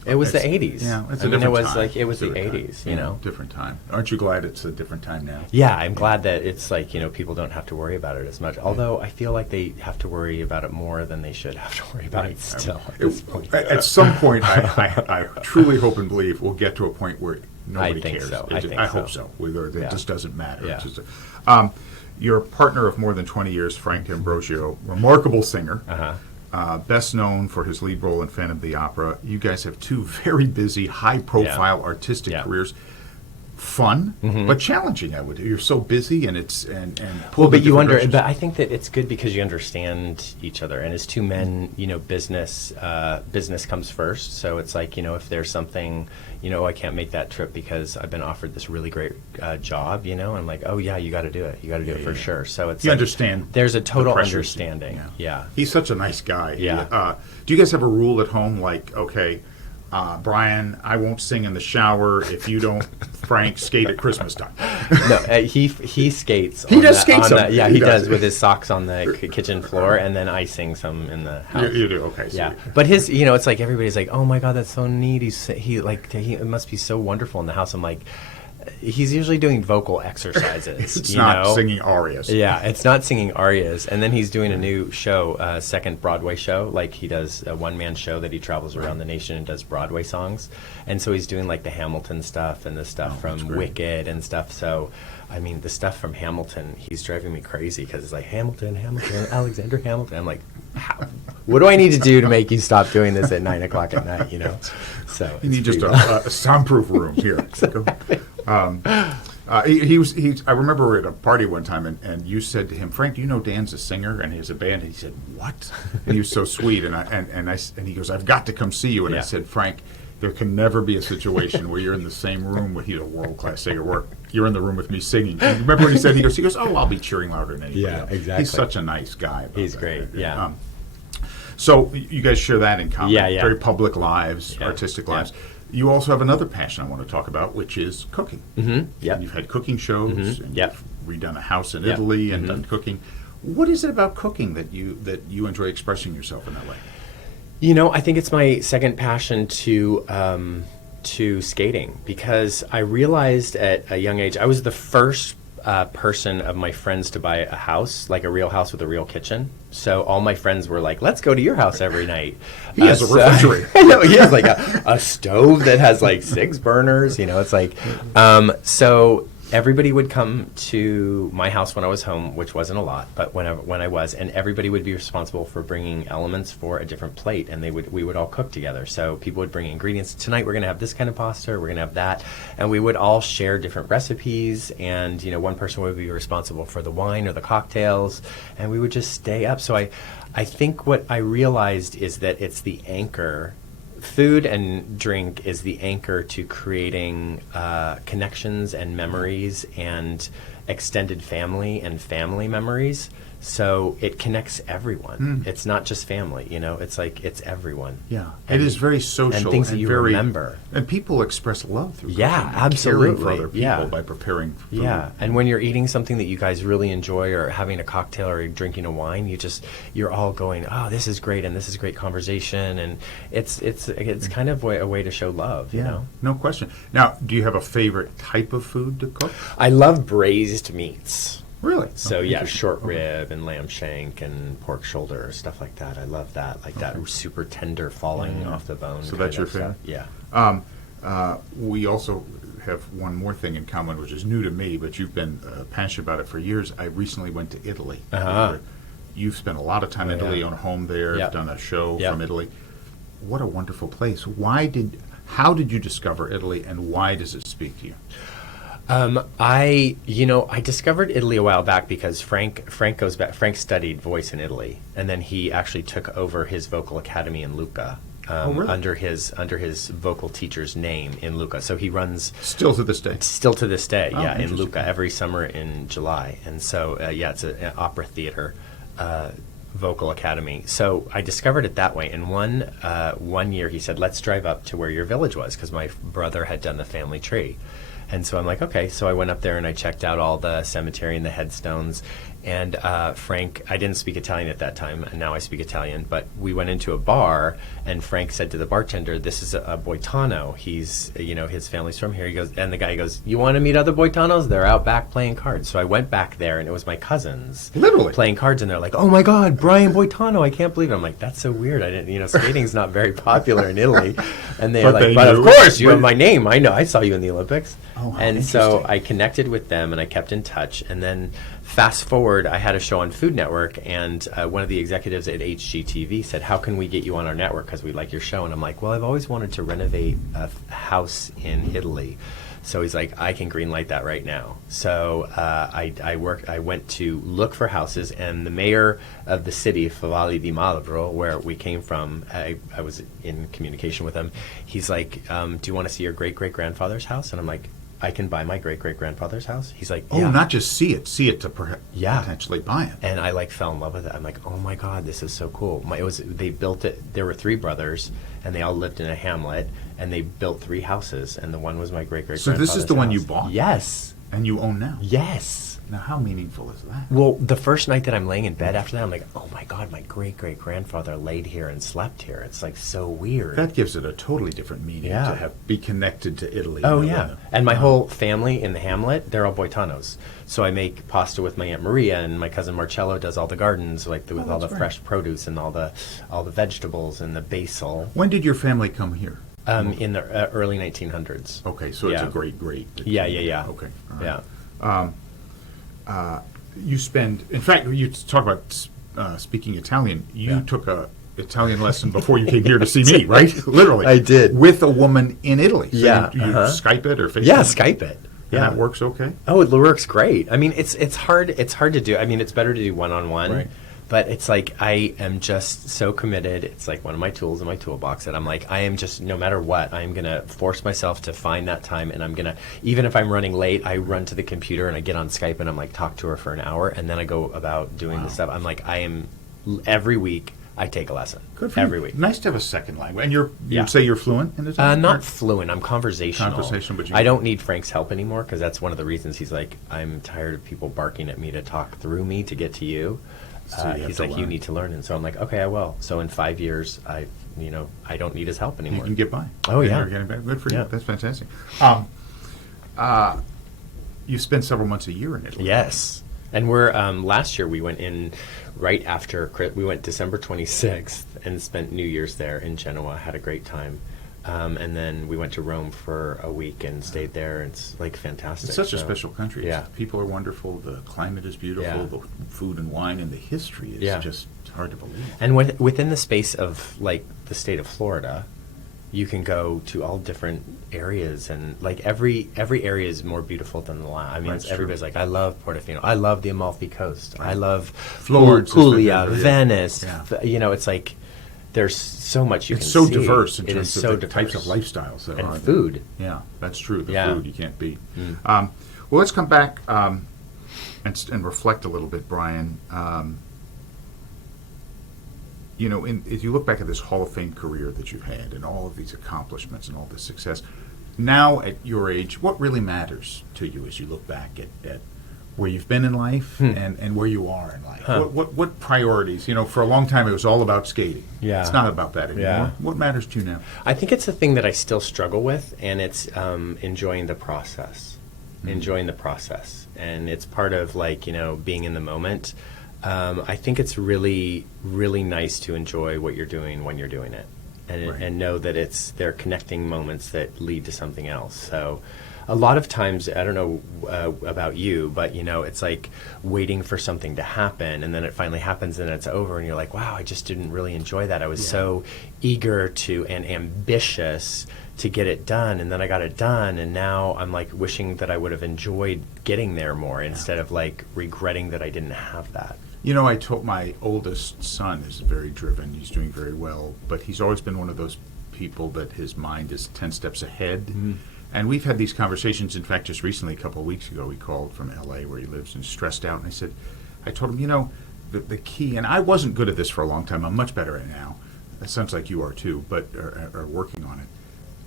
It was the 80s. Yeah, it's I a mean, different it was time. like it was the Different 80s, time. you know. Different time. Aren't you glad it's a different time now? Yeah, I'm glad that it's like, people don't have to worry about it as much. Although I feel like they have to worry about it more than they should have to worry about it still at this point. At some point, I truly hope and believe we'll get to a point where nobody think cares. so. I hope so. so. Whether it Yeah. just doesn't matter. Yeah. It's just your partner of more than 20 years, Frank Ambrosio, remarkable singer. Best known for his lead role in Phantom of the Opera. You guys have two very busy, high-profile artistic Yeah. careers. Fun, but challenging. You're so busy, and it's and Well, but directions. but I think that it's good because you understand each other, and as two men, business comes first. So it's like, if there's something, I can't make that trip because I've been offered this really great job, I'm like, oh yeah, you got to do it. You got to do it for sure. So it's You like, understand There's a total the pressures. understanding. Yeah. He's such a nice guy. Yeah. Do you guys have a rule at home, like, okay, Brian, I won't sing in the shower if you don't, Frank, skate at Christmas time? No, he skates. He does skate some. Yeah, He he does. does with his socks on the kitchen floor, and then I sing some in the house. You do, okay. So Yeah, but his, it's like everybody's like, "Oh my God, that's so neat." It must be so wonderful in the house. I'm like, he's usually doing vocal exercises. it's not singing arias. Yeah, it's not singing arias. And then he's doing a new show, second Broadway show. Like, he does a one-man show that he travels around the nation and does Broadway songs. And so he's doing like the Hamilton stuff and the stuff from Wicked and stuff. So, I mean, the stuff from Hamilton, he's driving me crazy because it's like, Hamilton, Alexander Hamilton. I'm like, what do I need to do to make you stop doing this at 9 o'clock at night, So You need just a soundproof room here. He was. I remember we were at a party one time, and you said to him, "Frank, do you know Dan's a singer and he has a band?" And he said, "What?" And he was so sweet, and he goes, "I've got to come see you." And I Yeah. said, "Frank, there can never be a situation where you're in the same room with, he's a world-class singer, where you're in the room with me singing." And remember what he said? He goes, "Oh, I'll be cheering louder than anybody Yeah, else." exactly. He's such a nice guy. about He's that. great, yeah. So you guys share that in common. Yeah, yeah. Very public lives, Yeah, artistic yeah. lives. You also have another passion I want to talk about, which is cooking. Yeah. And you've had cooking shows, and Yep. you've redone a house in Yep. Italy and done cooking. What is it about cooking that you enjoy expressing yourself in that way? I think it's my second passion to skating, because I realized at a young age, I was the first person of my friends to buy a house, like a real house with a real kitchen. So all my friends were like, "Let's go to your house every night." He has a refrigerator. I know, he has like a stove that has like 6 burners. It's like, so everybody would come to my house when I was home, which wasn't a lot, but when I was, and everybody would be responsible for bringing elements for a different plate, and we would all cook together. So people would bring ingredients. Tonight we're going to have this kind of pasta, we're going to have that, and we would all share different recipes, and one person would be responsible for the wine or the cocktails, and we would just stay up. So I think what I realized is that it's the anchor. Food and drink is the anchor to creating connections and memories and extended family and family memories. So it connects everyone. It's not just family, it's like, it's everyone. Yeah, And- it is very social and things that you very, remember. And people express love through Yeah, cooking, and absolutely. caring for other people Yeah. by preparing food. Yeah, and when you're eating something that you guys really enjoy, or having a cocktail or drinking a wine, you're all going, "Oh, this is great," and this is great conversation, and it's kind of a way to show love. No question. Now, do you have a favorite type of food to cook? I love braised meats. Really? So Oh, yeah, interesting. short rib and lamb shank and pork shoulder, stuff like that. I love that, like that super tender falling off the bone. So that's kind your of stuff. favorite? Yeah. We also have one more thing in common, which is new to me, but you've been passionate about it for years. I recently went to Italy. Uh-huh. You've spent a lot of time in Yeah. Italy, on a home there, Yep. done a show Yep. from Italy. What a wonderful place. How did you discover Italy, and why does it speak to you? I discovered Italy a while back because Frank goes back. Frank studied voice in Italy, and then he actually took over his vocal academy in Lucca. Really? Under his vocal teacher's name in Lucca. So he runs Still to this day. still to this day, Oh, yeah, in interesting. Lucca every summer in July. And so, it's an opera theater vocal academy. So I discovered it that way. And one year he said, "Let's drive up to where your village was," because my brother had done the family tree. And so I'm like, okay. So I went up there and I checked out all the cemetery and the headstones. And Frank, I didn't speak Italian at that time, and now I speak Italian. But we went into a bar, and Frank said to the bartender, "This is a Boitano. He's, his family's from here." He goes, and the guy goes, "You want to meet other Boitanos? They're out back playing cards." So I went back there, and it was my cousins, Literally playing cards, and they're like, "Oh my God, Brian Boitano! I can't believe it." I'm like, "That's so weird. I didn't, skating's not very popular in Italy." And they're But like, they "But knew. of course, you have my name. I know. I saw you in the Olympics." Oh, how and so interesting. I connected with them, and I kept in touch, and then. Fast forward, I had a show on Food Network, and one of the executives at HGTV said, "How can we get you on our network? Because we like your show." And I'm like, "Well, I've always wanted to renovate a house in Italy." So he's like, "I can greenlight that right now." So I went to look for houses, and the mayor of the city, Favali di Malabro, where we came from, I was in communication with him. He's like, "Do you want to see your great-great-grandfather's house?" And I'm like, "I can buy my great-great-grandfather's house?" He's like, Oh, "Yeah." not just see it to Yeah. potentially buy it. And I fell in love with it. I'm like, "Oh my God, this is so cool." They built it. There were 3 brothers, and they all lived in a hamlet, and they built 3 houses, and the one was my great-great-grandfather's So this is the one you house. bought? Yes. And you own now. Yes. Now, how meaningful is that? Well, the first night that I'm laying in bed after that, I'm like, "Oh my God, my great-great-grandfather laid here and slept here." It's like so weird. That gives it a totally different meaning Yeah. to be connected to Italy. Oh, in a yeah. way. And my whole family in the hamlet, they're all Boitanos. So I make pasta with my Aunt Maria, and my cousin Marcello does all the gardens, with all the that's great. fresh produce and all the vegetables and the basil. When did your family come here? In the early 1900s. Okay, so it's Yeah. a great. Yeah. Okay. All right. Yeah. You spend, in fact, you talk about speaking Italian. You Yeah. took a Italian lesson before you came here to see me, right? Literally. I did. With a woman in Italy. So Yeah, You Skype it or FaceTime? Yeah, Skype it. And Yeah. that works okay? Oh, it works great. I mean, it's hard to do. I mean, it's better to do one-on-one. Right. But it's like I am just so committed. It's like one of my tools in my toolbox that I'm like, I am just, no matter what, I'm going to force myself to find that time. And I'm going to, even if I'm running late, I run to the computer and I get on Skype and I'm like, talk to her for an hour. And then I go about doing the stuff. I'm like, every week I take a lesson. Good for every you. week. Nice to have a second language. And you'd Yeah. say you're fluent in Italian? Not fluent. I'm conversational. Conversational, but you I don't need Frank's help anymore because that's one of the reasons he's like, I'm tired of people barking at me to talk through me to get to you. So you have He's to like, you learn. need to learn, and so I'm like, okay, I will. So in 5 years, I don't need his help You anymore. can get by. Oh, And yeah. you're getting by. Good for you. Yeah. That's fantastic. You spend several months a year in Italy. Yes, and we're last year we went in right after we went December 26th and spent New Year's there in Genoa. Had a great time. And then we went to Rome for a week and stayed there. It's like fantastic. It's such a So, special country. Yeah. People are wonderful. The climate is beautiful. Yeah. The food and wine and the history is Yeah. just hard to believe. And within the space of like the state of Florida, you can go to all different areas, and like every area is more beautiful than the last. I mean, That's everybody's true. like, I love Portofino, I love the Amalfi Coast, I love Florence is Puglia, my favorite, yeah. Venice. Yeah. It's like there's so much you It's can so see. diverse in It terms is of so the types of diverse. lifestyles that And are food. Yeah, that's true. The Yeah. Mm. food you can't beat. Well, let's come back and reflect a little bit, Brian. As you look back at this Hall of Fame career that you've had and all of these accomplishments and all this success, now at your age, what really matters to you as you look back at where you've been in life and where you are in life? Huh. What priorities? For a long time it was all about skating. Yeah. It's not about that anymore. Yeah. What matters to you now? I think it's a thing that I still struggle with, and it's enjoying the process. Enjoying the process. And it's part of being in the moment. I think it's really, really nice to enjoy what you're doing when you're doing it, Right. and know that they're connecting moments that lead to something else. So a lot of times, I don't know about you, but it's like waiting for something to happen, and then it finally happens and it's over, and you're like, wow, I just didn't really enjoy that. I was so eager to and ambitious to get it done, and then I got it done, and now I'm like wishing that I would have enjoyed getting there more instead of like regretting that I didn't have that. I told my oldest son is very driven. He's doing very well, but he's always been one of those people that his mind is 10 steps ahead. Mm-hmm. And we've had these conversations. In fact, just recently, a couple of weeks ago, he called from L.A. where he lives and stressed out. And I told him, the key, and I wasn't good at this for a long time. I'm much better at it now. That sounds like you are too, but are working on it.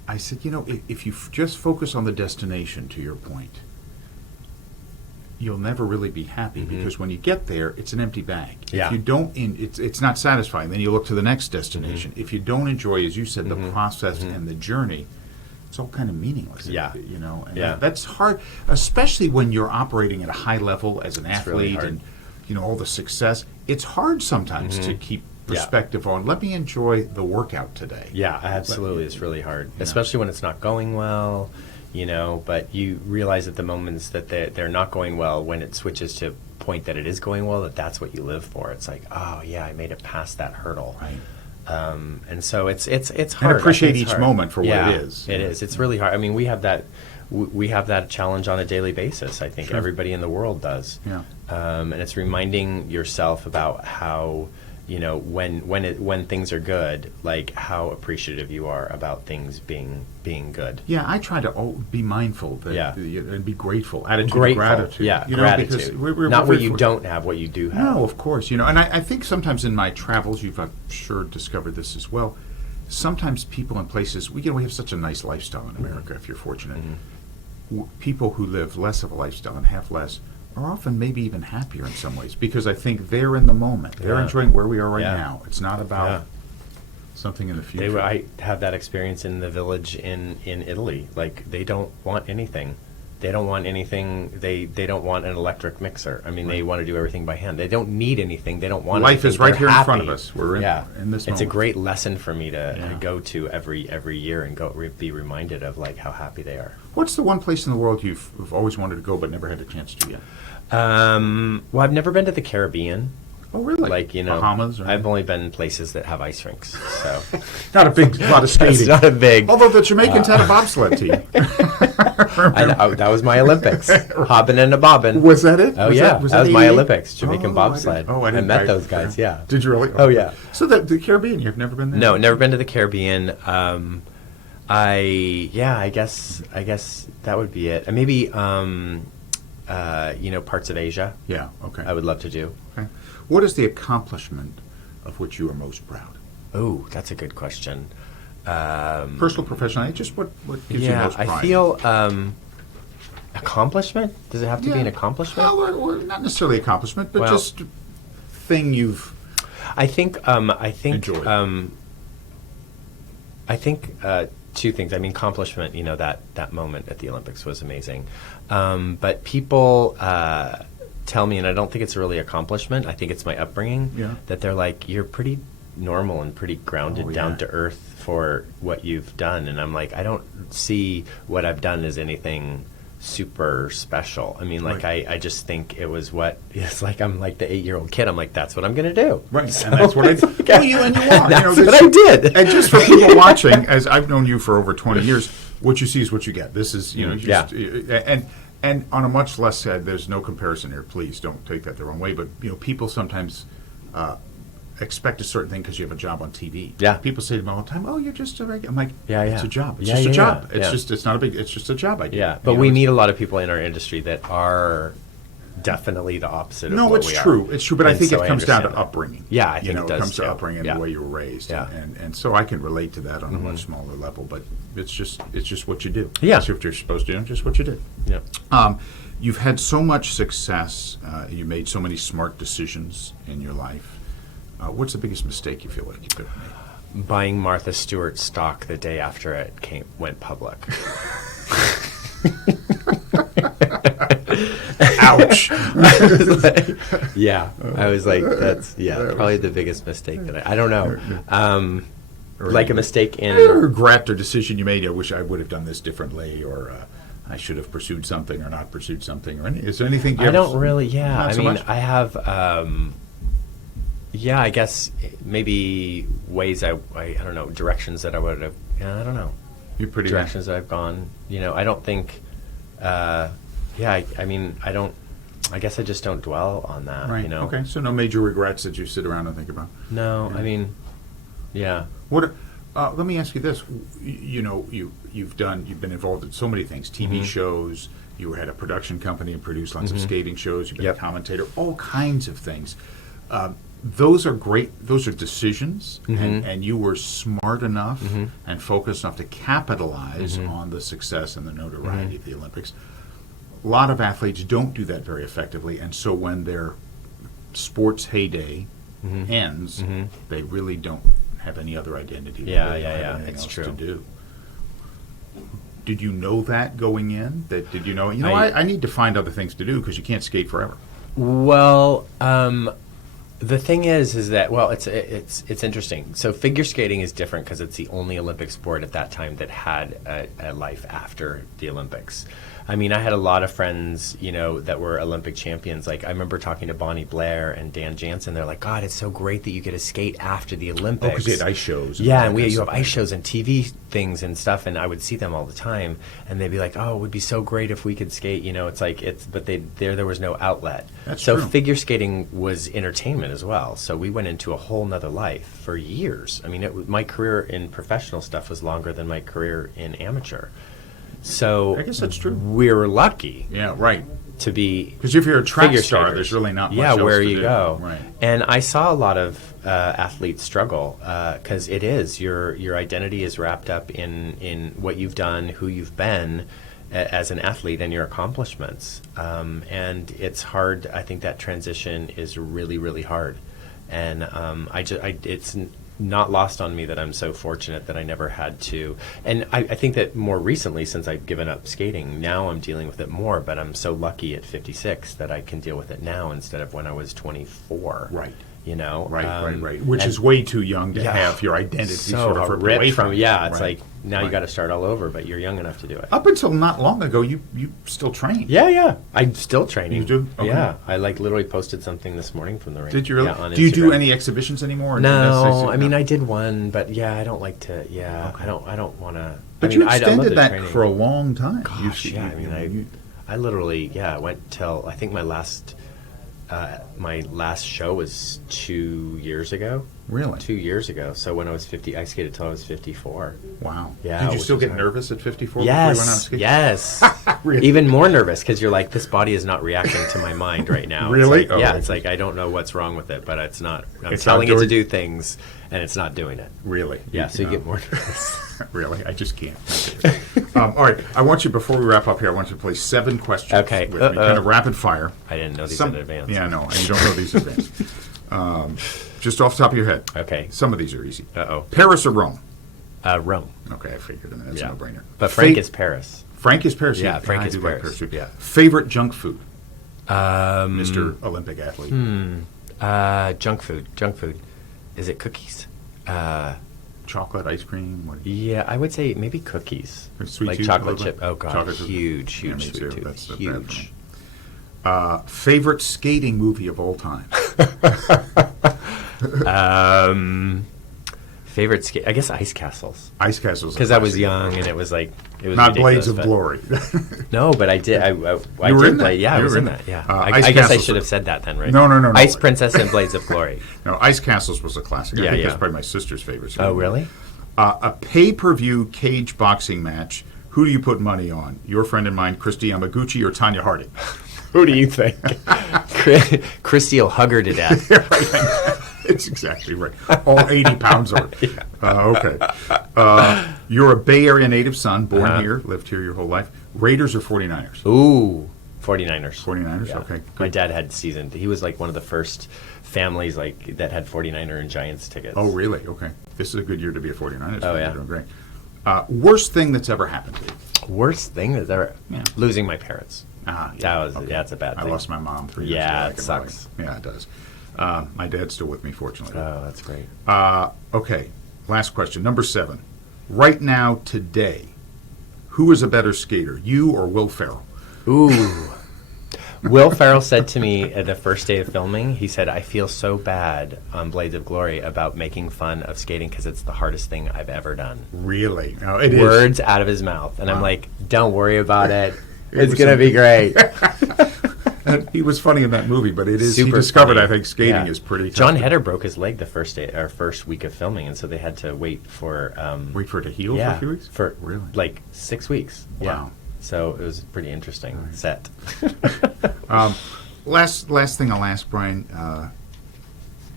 I said, if you just focus on the destination, to your point, you'll never really be happy because when you get there, it's an empty bag. Yeah. If you don't, it's not satisfying. Then you look to the next destination. If you don't enjoy, as you said, the process and the journey, it's all kind of meaningless. Yeah. And that's hard, especially when you're operating at a high level as an athlete really hard. and all the success. It's hard sometimes to keep perspective on. Let me enjoy the workout today. Yeah, absolutely. It's really hard, especially when it's not going well. But you realize at the moments that they're not going well, when it switches to point that it is going well, that's what you live for. It's like, oh yeah, I made it past that hurdle. Right. And so it's hard. And appreciate It's each hard. moment for what it is. It is. It's really hard. I mean, we have that challenge on a daily basis. I think everybody in the world does. Yeah. And it's reminding yourself about how, when things are good, like how appreciative you are about things being good. Yeah, I try to be mindful and be grateful. Attitude of Grateful, gratitude. yeah, Because gratitude. we're Not very what you don't have, what you do have. No, of course. And I think sometimes in my travels, I'm sure discovered this as well. Sometimes people in places, we have such a nice lifestyle in America, if you're fortunate. People who live less of a lifestyle and have less are often maybe even happier in some ways because I think they're in the moment. They're enjoying where we are right now. It's not about something in the future. I have that experience in the village in Italy. Like, they don't want anything. They don't want anything. They don't want an electric mixer. I mean, they want to do everything by hand. They don't need anything. They don't want Life anything. is right They're here happy. in front of us. We're in this It's a moment. great lesson for me to go to every year and be reminded of like how happy they are. What's the one place in the world you've always wanted to go but never had a chance to yet? Well, I've never been to the Caribbean. Oh, really? Like, Bahamas? Or I've only been places that have ice rinks. So not a big lot of skating. it's not a big. Although the Jamaicans had a bobsled team. That was my Olympics. Hobbin and a bobbin. Was that it? Oh, Was yeah. was That was my 88? Olympics, Jamaican Oh, bobsled. I didn't. I met those guys, yeah. Did you really? Oh, yeah. So the Caribbean, you've never been there? No, never been to the Caribbean. I guess that would be it. And maybe, parts of Asia. Yeah, okay. I would love to do. Okay. What is the accomplishment of which you are most proud? Oh, that's a good question. Personal, professional, just what gives you most pride? I feel accomplishment. Does it have to be an accomplishment? Well, or not necessarily accomplishment, but Well, just thing you've enjoyed. Two things. I mean, accomplishment. That moment at the Olympics was amazing. But people tell me, and I don't think it's really accomplishment. I think it's my upbringing. Yeah. That they're like, you're pretty normal and pretty grounded, down to earth for what you've done. And I'm like, I don't see what I've done as anything super special. I mean, like, I just think it's like I'm like the 8-year-old kid. I'm like, that's what I'm going to do. Right, So, and that's what I did. Well, you are. That's what I did. And just for people watching, as I've known you for over 20 years, what you see is what you get. This is, and on a much less said, there's no comparison here. Please don't take that the wrong way. But people sometimes expect a certain thing because you have a job on TV. Yeah. People say to me all the time, "Oh, you're just a regular." I'm like, Yeah. It's a job. It's Yeah, just a yeah, job. yeah. It's not a big. It's just a job I do. Yeah, but we meet a lot of people in our industry that are definitely the opposite of No, what it's we true. are. It's true, but I And think so it comes down to understand that. upbringing. Yeah, I think it it does, comes to too. upbringing and Yeah. the way you were raised. Yeah. And so I can relate to that on a much smaller level, but it's just what you do. Yeah. It's what you're supposed to do, just what you did. Yeah. You've had so much success. You made so many smart decisions in your life. What's the biggest mistake you feel like you could have made? Buying Martha Stewart stock the day after it went public. Ouch. Yeah, I was like, that's probably the biggest mistake that I don't know. Like a mistake in regret or decision you made. I wish I would have done this differently, or I should have pursued something or not pursued something. Or is there anything? I don't really. Yeah, Not I so mean, much? I have. Yeah, I guess maybe ways I don't know, directions that I would have. Yeah, I don't know. You're pretty Directions that I've gone. I don't think. I mean, I don't. I guess I just don't dwell on that. right. Okay, so no major regrets that you sit around and think about. No, Yeah. I mean, yeah. What? Let me ask you this. You've been involved in so many things. TV shows. You had a production company and produced lots of skating shows. You've been Yep. a commentator. All kinds of things. those are great. Those are decisions, Mm-hmm. and you were smart enough and focused enough to capitalize on the success and the notoriety of the Olympics. A lot of athletes don't do that very effectively, and so when their sports heyday ends, they really don't have any other identity. They Yeah, really yeah, don't have yeah. anything It's else true. to do. Did you know that going in? Did you know? I I need to find other things to do because you can't skate forever. Well, the thing is that it's interesting. So figure skating is different because it's the only Olympic sport at that time that had a life after the Olympics. I mean, I had a lot of friends, that were Olympic champions. Like, I remember talking to Bonnie Blair and Dan Jansen. They're like, God, it's so great that you get to skate after the Olympics. Because you had ice shows. Yeah, and you have ice shows and TV things and stuff, and I would see them all the time, and they'd be like, "Oh, it would be so great if we could skate." But there was no outlet. That's so true. figure skating was entertainment as well. So we went into a whole nother life for years. I mean, my career in professional stuff was longer than my career in amateur. So I guess that's true. We were lucky Yeah, right. to be Because if you're a track figure star, skaters. there's really not much yeah, else where to you do. go. Right. And I saw a lot of athletes struggle because it is your identity is wrapped up in what you've done, who you've been as an athlete, and your accomplishments. And it's hard. I think that transition is really, really hard. And it's not lost on me that I'm so fortunate that I never had to. And I think that more recently, since I've given up skating, now I'm dealing with it more, but I'm so lucky at 56 that I can deal with it now instead of when I was 24. Right. Right. Which and is way too young to yeah, have your identity so sort of ripped ripped away from from you. yeah, it's Right. like now you Right. got to start all over, but you're young enough to do it. Up until not long ago, you still trained. Yeah. I'm still training. You do? Okay. Yeah. I literally posted something this morning from the ring. Did you really? Yeah, on Do you do Instagram. any exhibitions anymore? Or No, I mean no? I did one, but yeah, I don't like to. Yeah, I don't want to. But I mean, you I love extended the that training. for a long time. Gosh, yeah. I mean, I literally went till I think my last show was 2 years ago. Really? 2 years ago. So when I was 50, I skated till I was 54. Wow. Yeah, Did you which still is get hard. nervous at 54 before you went out Yes, skating? yes. Really? Even more nervous because you're like, this body is not reacting to my mind right now. Really? It's like, Oh, yeah, okay. it's like I don't know what's wrong with it, but it's not. I'm It's telling not it to doing- do things, and it's not doing it. Really? Yeah, so you get more nervous. Really? I just can't. All right. I want you, before we wrap up here, I want you to play 7 questions Okay. with me, kind of rapid fire. I didn't know these in advance. Yeah, no, and you don't know these in advance. Just off the top of your head. Okay. Some of these are easy. Uh-oh. Paris or Rome? Rome. Okay, I figured. I mean, that's Yeah. a no-brainer. But Frank is Paris. Frank is Paris. Yeah, Frank I is do like Paris. too. Yeah. Favorite junk food? Hmm. Mr. Olympic athlete. Junk food. Is it cookies? Chocolate, ice cream? What? Yeah, I would say maybe cookies. Sweet like tooth, chocolate a little chip. bit? Oh god, Chocolate tooth. huge Yeah, me sweet too. tooth. That's bad for Huge. me. Favorite skating movie of all time? Favorite skate? I guess Ice Castles. Ice Castles. Because I was young and it was like it was Not ridiculous, Blades of but- Glory. No, but I did. I You were did in that. play. Yeah, You I was were in in that. that. Yeah, Ice I guess I Castles should were- have said that then, right? No. Ice Princess and Blades of Glory. No, Ice Castles was a classic. I Yeah, think yeah. that's probably my sister's favorite. Oh, really? A pay-per-view cage boxing match. Who do you put money on? Your friend and mine, Christy Yamaguchi or Tanya Harding? Who do you think? Christy will hug her to death. It's exactly right. All 80 pounds of it. Okay. You're a Bay Area native son, born here, lived here your whole life. Raiders or 49ers? Ooh, 49ers. 49ers? Yeah. Okay. My Good. dad had seasoned. He was like one of the first families like that had 49er and Giants tickets. Oh, really? Okay. This is a good year to be a 49ers. Oh, fan. yeah. You're doing great. Worst thing that's ever happened to you? Worst thing that's ever Yeah. losing my parents. Yeah, That's a bad I thing. lost my mom 3 years ago. Yeah, I it can sucks. relate. Yeah, it does. My dad's still with me, fortunately. Oh, that's great. Okay, last question. Number 7. Right now, today, who is a better skater, you or Will Ferrell? Ooh. Will Ferrell said to me at the first day of filming, he said, I feel so bad on Blades of Glory about making fun of skating because it's the hardest thing I've ever done. Really? No, it is. Words out of his mouth. And I'm Wow. like, don't worry about it. It It's was going to be great. And he was funny in that movie, but it is. Super he discovered, funny. I think, skating Yeah. is pretty tough. John Heder broke his leg the first day, or first week of filming, and so they had to wait for Wait for it to heal for a few weeks? for Really? like 6 weeks. Yeah. Wow. So it was a pretty interesting set. Last thing I'll ask, Brian.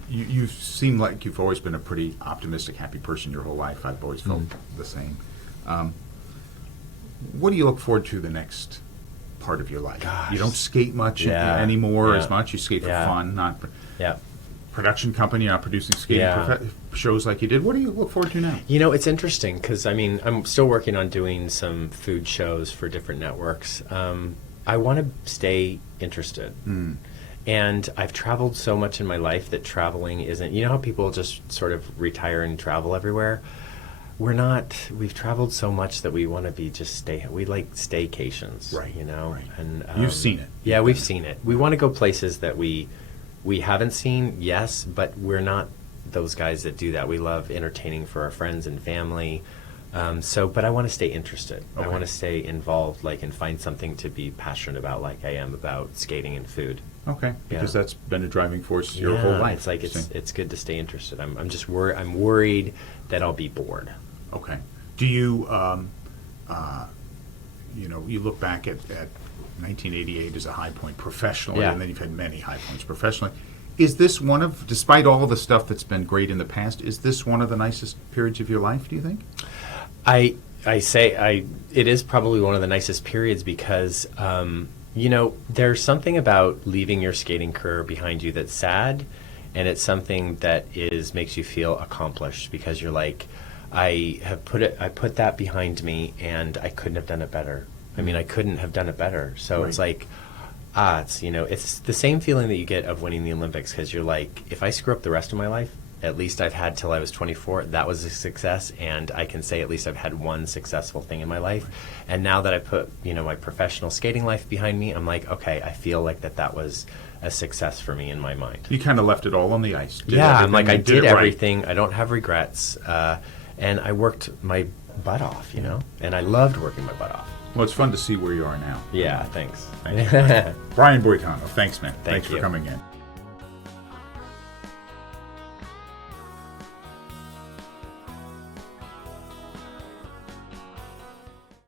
you seem like you've always been a pretty optimistic, happy person your whole life. I've always felt the same. What do you look forward to the next part of your life? Gosh. You don't skate much Yeah. anymore Yeah. as much. You skate for Yeah. fun, not Yeah. production company, not producing skating Yeah. shows like you did. What do you look forward to now? You know, it's interesting because, I mean, I'm still working on doing some food shows for different networks. I want to stay interested. And I've traveled so much in my life that traveling isn't, you know how people just sort of retire and travel everywhere? We're not, we've traveled so much that we want to be just we like staycations, Right, you know? right. And You've seen it. Yeah, we've seen it. We want to go places that we haven't seen, yes, but we're not those guys that do that. We love entertaining for our friends and family. But I want to stay interested. Okay. I want to stay involved, and find something to be passionate about, like I am about skating and food. Okay, because Yeah. that's been a driving force your whole life. It's like See? it's good to stay interested. I'm just I'm worried that I'll be bored. Okay. Do you, you look back at 1988 as a high point professionally, Yeah. and then you've had many high points professionally. Is this one of, despite all the stuff that's been great in the past, is this one of the nicest periods of your life, do you think? It is probably one of the nicest periods because, there's something about leaving your skating career behind you that's sad, and it's something that makes you feel accomplished because you're like, I put that behind me, and I couldn't have done it better. I mean, I couldn't have done it better. So Right. it's like, it's the same feeling that you get of winning the Olympics because you're like, if I screw up the rest of my life, at least I've had till I was 24. That was a success, and I can say at least I've had one successful thing in my life. And now that I put, my professional skating life behind me, I'm like, okay, I feel like that was a success for me in my mind. You kind of left it all on the ice. I'm like, I did it right. everything. I don't have regrets. And I worked my butt off, and I loved working my butt off. Well, it's fun to see where you are now. Yeah, thanks. Thanks. Brian Boitano, thanks, man. Thanks for you. coming in.